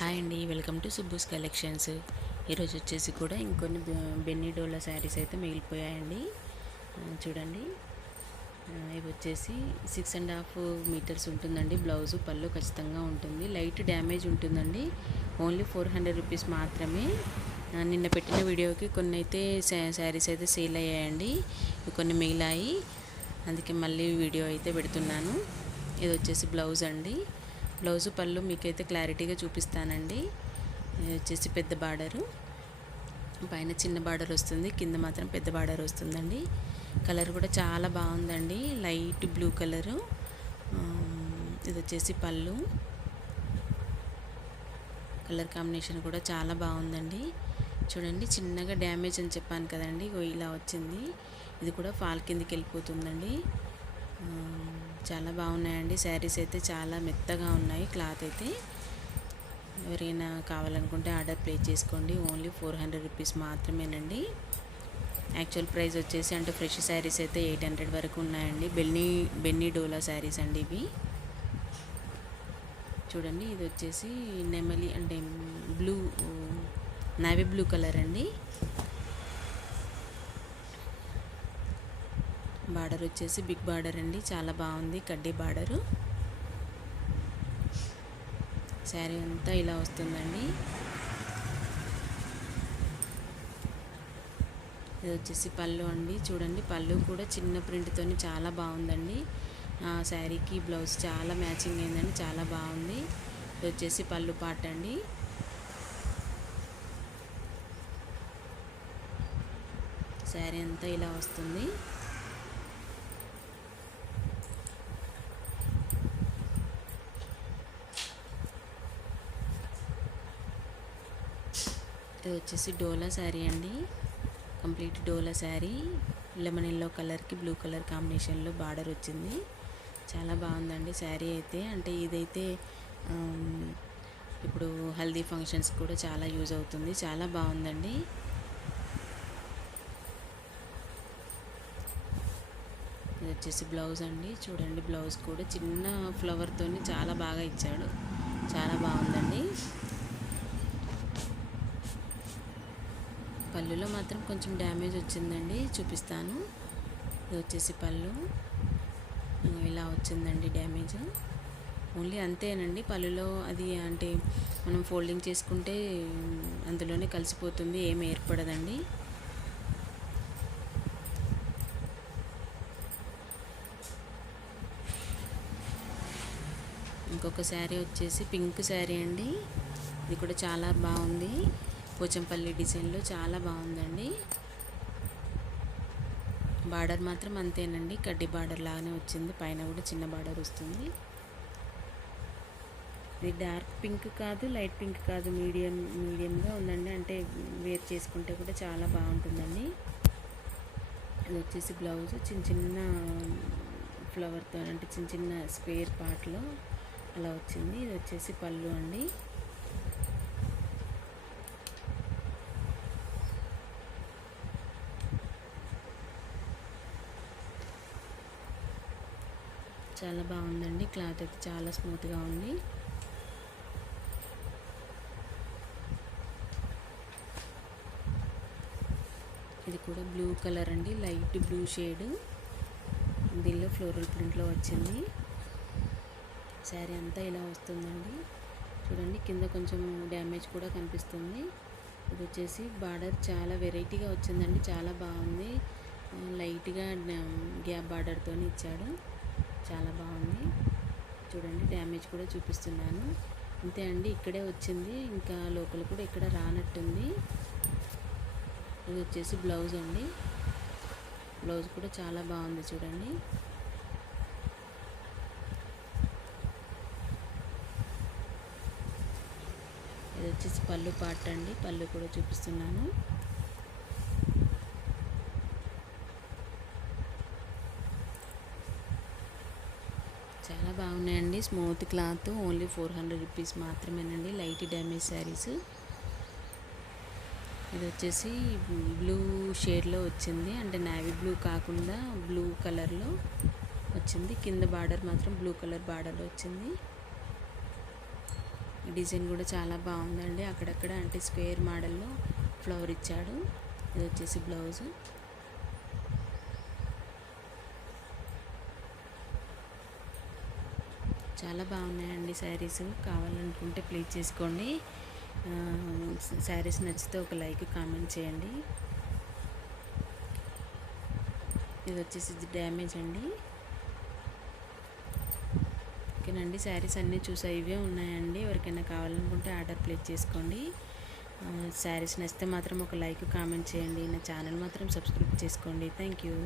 Hi అండి, welcome to సుబ్బూస్ collections. ఈరోజు వచ్చేసి కూడా ఇంకొన్ని బెన్నీ డోలా శారీస్ అయితే మిగిలిపోయాయండి. చూడండి, ఇవి వచ్చేసి 6.5 మీటర్స్ ఉంటుందండి. బ్లౌజు పళ్ళు ఖచ్చితంగా ఉంటుంది. లైట్ డ్యామేజ్ ఉంటుందండి. ఓన్లీ 400 రూపీస్ మాత్రమే. నిన్న పెట్టిన వీడియోకి కొన్ని అయితే శారీస్ అయితే సేల్ అయ్యాయండి. కొన్ని మిగిలాయి, అందుకే మళ్ళీ వీడియో అయితే పెడుతున్నాను. ఇది వచ్చేసి బ్లౌజ్ అండి. బ్లౌజు పళ్ళు మీకైతే క్లారిటీగా చూపిస్తానండి. ఇది వచ్చేసి పెద్ద బార్డరు, పైన చిన్న బార్డర్ వస్తుంది, కింద మాత్రం పెద్ద బార్డర్ వస్తుందండి. కలర్ కూడా చాలా బాగుందండి, లైట్ బ్లూ కలరు. ఇది వచ్చేసి పళ్ళు, కలర్ కాంబినేషన్ కూడా చాలా బాగుందండి. చూడండి, చిన్నగా డ్యామేజ్ అని చెప్పాను కదండి, ఇలా వచ్చింది. ఇది కూడా ఫాల్ కిందికి వెళ్ళిపోతుందండి. చాలా బాగున్నాయండి. శారీస్ అయితే చాలా మెత్తగా ఉన్నాయి. క్లాత్ అయితే ఎవరైనా కావాలనుకుంటే ఆర్డర్ ప్లేస్ చేసుకోండి. ఓన్లీ 400 రూపీస్ మాత్రమేనండి. యాక్చువల్ ప్రైస్ వచ్చేసి అంటే ఫ్రెష్ శారీస్ అయితే 800 వరకు ఉన్నాయండి. బెన్నీ డోలా శారీస్ అండి ఇవి. చూడండి, ఇది వచ్చేసి నెమలి అంటే బ్లూ, నావీ బ్లూ కలర్ అండి. బార్డర్ వచ్చేసి బిగ్ బార్డర్ అండి, చాలా బాగుంది. కడ్డీ బార్డరు. శారీ అంతా ఇలా వస్తుందండి. ఇది వచ్చేసి పళ్ళు అండి. చూడండి, పళ్ళు కూడా చిన్న ప్రింట్తో చాలా బాగుందండి. శారీకి బ్లౌజ్ చాలా మ్యాచింగ్ అయిందండి, చాలా బాగుంది. ఇది వచ్చేసి పళ్ళు పార్ట్ అండి. శారీ అంతా ఇలా వస్తుంది. ఇది వచ్చేసి డోలా శారీ అండి, కంప్లీట్ డోలా శారీ. లెమన్ ఎల్లో కలర్కి బ్లూ కలర్ కాంబినేషన్లో బార్డర్ వచ్చింది. చాలా బాగుందండి శారీ అయితే. అంటే ఇదైతే ఇప్పుడు హల్దీ ఫంక్షన్స్ కూడా చాలా యూజ్ అవుతుంది. చాలా బాగుందండి. ఇది వచ్చేసి బ్లౌజ్ అండి. చూడండి, బ్లౌజ్ కూడా చిన్న ఫ్లవర్తో చాలా బాగా ఇచ్చాడు, చాలా బాగుందండి. పళ్ళులో మాత్రం కొంచెం డ్యామేజ్ వచ్చిందండి, చూపిస్తాను. ఇది వచ్చేసి పళ్ళు ఇలా వచ్చిందండి డ్యామేజ్. ఓన్లీ అంతేనండి. పళ్ళులో అది అంటే మనం ఫోల్డింగ్ చేసుకుంటే అందులోనే కలిసిపోతుంది, ఏమి ఏర్పడదండి. ఇంకొక శారీ వచ్చేసి పింక్ శారీ అండి. ఇది కూడా చాలా బాగుంది. పోచంపల్లి డిజైన్లో చాలా బాగుందండి. బార్డర్ మాత్రం అంతేనండి, కడ్డీ బార్డర్ లాగానే వచ్చింది. పైన కూడా చిన్న బార్డర్ వస్తుంది. ఇది డార్క్ పింక్ కాదు, లైట్ పింక్ కాదు, మీడియంగా ఉందండి. అంటే వేర్ చేసుకుంటే కూడా చాలా బాగుంటుందండి. ఇది వచ్చేసి బ్లౌజ్ చిన్న చిన్న ఫ్లవర్తో అంటే చిన్న చిన్న స్క్వేర్ పార్ట్లో అలా వచ్చింది. ఇది వచ్చేసి పళ్ళు అండి. చాలా బాగుందండి. క్లాత్ అయితే చాలా స్మూత్గా ఉంది. ఇది కూడా బ్లూ కలర్ అండి, లైట్ బ్లూ షేడ్. దీనిలో ఫ్లోరల్ ప్రింట్లో వచ్చింది. శారీ అంతా ఇలా వస్తుందండి. చూడండి, కింద కొంచెం డ్యామేజ్ కూడా కనిపిస్తుంది. ఇది వచ్చేసి బార్డర్ చాలా వెరైటీగా వచ్చిందండి, చాలా బాగుంది. లైట్గా గ్యాప్ బార్డర్తో ఇచ్చాడు, చాలా బాగుంది. చూడండి, డ్యామేజ్ కూడా చూపిస్తున్నాను. అంతే అండి, ఇక్కడే వచ్చింది, ఇంకా లోపల కూడా ఇక్కడ రానట్టుంది. ఇది వచ్చేసి బ్లౌజ్ అండి. బ్లౌజ్ కూడా చాలా బాగుంది. చూడండి, ఇది వచ్చేసి పళ్ళు పార్ట్ అండి. పళ్ళు కూడా చూపిస్తున్నాను. చాలా బాగున్నాయండి. స్మూత్ క్లాత్, ఓన్లీ 400 రూపీస్ మాత్రమేనండి. Light damage saris. ఇది వచ్చేసి బ్లూ షేడ్లో వచ్చింది, అంటే నావీ బ్లూ కాకుండా బ్లూ కలర్లో వచ్చింది. కింద బార్డర్ మాత్రం బ్లూ కలర్ బార్డర్ వచ్చింది. డిజైన్ కూడా చాలా బాగుందండి. అక్కడక్కడ అంటే స్క్వేర్ మోడల్లో ఫ్లవర్ ఇచ్చాడు. ఇది వచ్చేసి బ్లౌజ్. చాలా బాగున్నాయండి శారీస్. కావాలనుకుంటే ప్లీజ్ చేసుకోండి. శారీస్ నచ్చితే ఒక లైక్ కామెంట్ చేయండి. ఇది వచ్చేసి డ్యామేజ్ అండి. ఓకేనండి, శారీస్ అన్నీ చూసా, ఇవే ఉన్నాయండి. ఎవరికైనా కావాలనుకుంటే ఆర్డర్ ప్లేస్ చేసుకోండి. శారీస్ నచ్చితే మాత్రం ఒక లైక్ కామెంట్ చేయండి. నా ఛానల్ మాత్రం సబ్స్క్రైబ్ చేసుకోండి. Thank you.